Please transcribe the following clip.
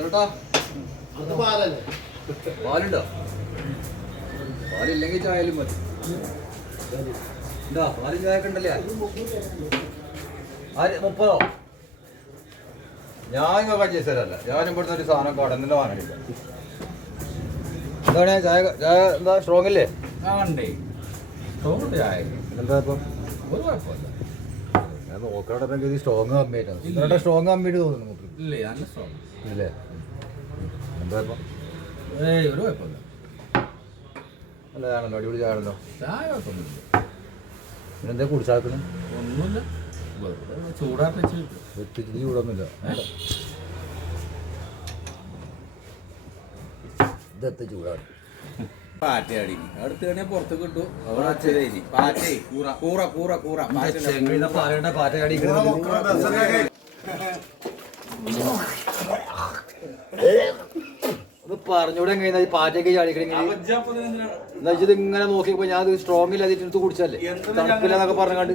എന്താ പാലുണ്ടോ? പാലില്ലെങ്കിൽ ചായലും മതി. എന്താ പാലും ചായ ഒക്കെ ഉണ്ടല്ലേ? 30 ഞാൻ ഇങ്ങനെ ചേച്ചല്ല. ഞാൻ ഇവിടുന്ന് ഒരു സാധനം കടന്നില്ല വാങ്ങില്ല. എന്താണ് ചായ? ചായ എന്താ സ്ട്രോങ് അല്ലേ? എന്താ ഇപ്പം ഞാൻ നോക്കണമെങ്കിൽ സ്ട്രോങ് കമ്മിയായിട്ടാണ്. സ്ട്രോങ് കമ്മിയായിട്ട് തോന്നുന്നു നമുക്ക്. ഇല്ലേ? എന്താ ഇപ്പം അല്ല ആണല്ലോ, അടിപൊളി ചായ ആണല്ലോ. പിന്നെന്താ കുടിച്ചാക്കുന്നത്? ഒന്നുമില്ല, ചൂടാക്കി ചൂടൊന്നുമില്ല. ഇതെത്ര ചൂടാണ്? പാറ്റയാടി അടുത്ത് തന്നെ പുറത്ത് കിട്ടും. പാറ്റേ കൂറ കൂറ കൂറ കൂറ പാറ്റയാടി പറഞ്ഞൂടെ കഴിഞ്ഞാൽ പാറ്റയൊക്കെ ചാടിക്കണെങ്കിൽ ഇത് ഇങ്ങനെ നോക്കിയപ്പോ ഞാൻ സ്ട്രോങ് ഇല്ലാതിട്ട് കുടിച്ചല്ലേ, തണുപ്പില്ല എന്നൊക്കെ പറഞ്ഞാണ്ട്